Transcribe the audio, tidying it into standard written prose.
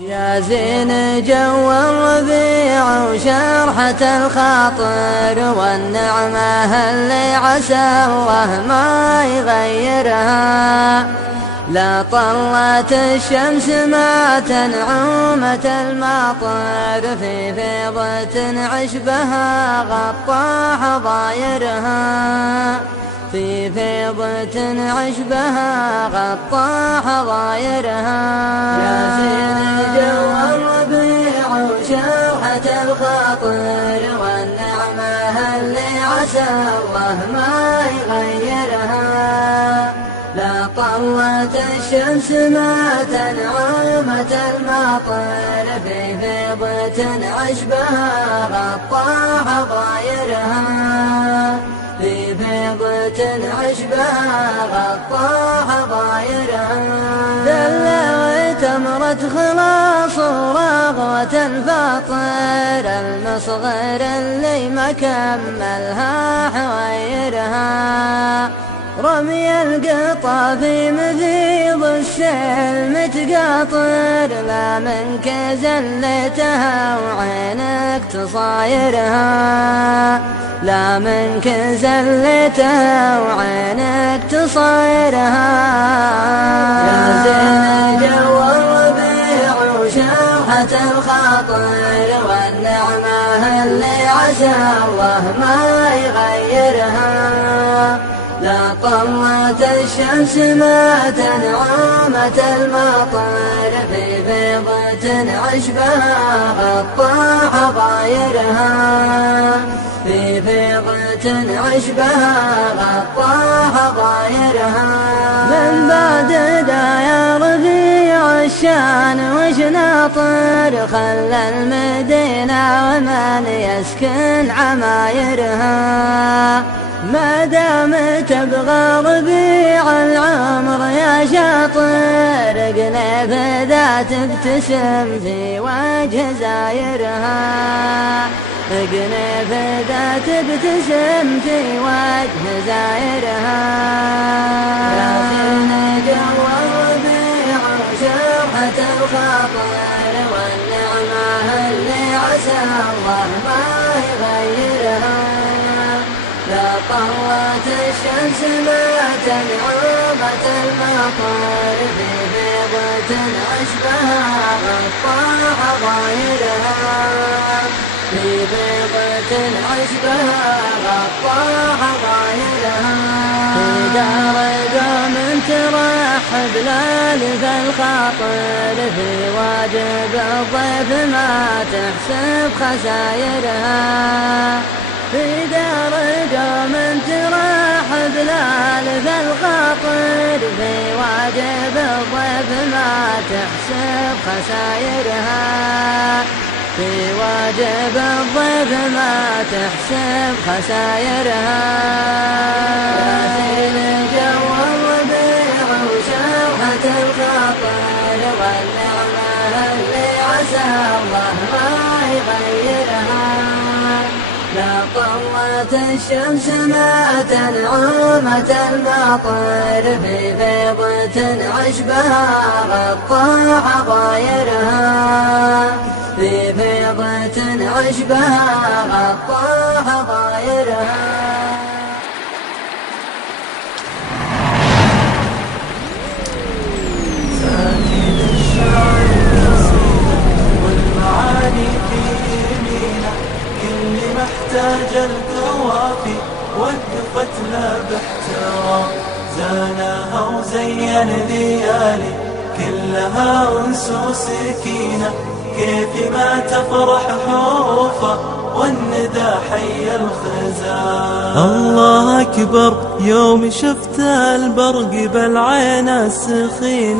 يا زين جو الربيع وشرحة الخاطر والنعمة اللي عسى الله ما يغيرها. لا طلت الشمس ما تنعمت المطر في فيضة عشبها غطى حظايرها. في فيضة عشبها غطى حظايرها. يا زين جو الربيع وشرحة الخاطر والنعمة اللي عسى الله ما يغيرها. لا طلت الشمس ما تنعمت المطر في فيضة عشبها غطى حظايرها. في فيضة عشبها غطى حظايرها. دلت تمرة خلاص ورغوة الفطر المصغر اللي ما كملها حويرها. رمي القطا في مذيض السيل متقاطر لا منك زلتها وعينك تصايرها. لا منك زلتها وعينك تصايرها. يا زين جو الربيع وشرحة الخاطر والنعمة اللي عسى الله ما يغيرها. لا طلت الشمس ما تنعمت المطر في فيضة عشبها غطى حظايرها. في فيضة عشبها غطى حظايرها. من بعد دا يا ربيع الشان وش ناطر خلى المدينة ومن يسكن عمايرها. ما دام تبغى ربيع العمر يا شاطر قلب ذا تبتسم في وجه زايرها. قلب ذا تبتسم في وجه زايرها. يا زين جو الربيع وشرحة الخاطر والنعمة اللي عسى الله ما يغيرها. لا طلت الشمس ما تنعمت المطر في فيضة عشبها غطى حظايرها. في فيضة عشبها غطى حظايرها. في دار قوم ترحب لألف الخاطر في واجب الضيف ما تحسب خسايرها. في دار قوم ترحب لألف الخاطر في واجب الضيف ما تحسب خسايرها. في واجب الضيف ما تحسب خسايرها. يا زين جو الربيع وشرحة الخاطر والنعمة اللي عسى الله ما يغيرها. لا طلت الشمس ما تنعمت المطر في فيضة عشبها غطى حظايرها. في فيضة عشبها غطى حظايرها. ساكن الشعر قصيدة والمعاني في يمينه. كل محتاج القوافي وقفت له باحترام. زانها وزين ليالي كلها انس وسكينه. كيف ما تفرح حروفه والندى حي الخزان. الله أكبر يوم شفت البرق بالعين السخين.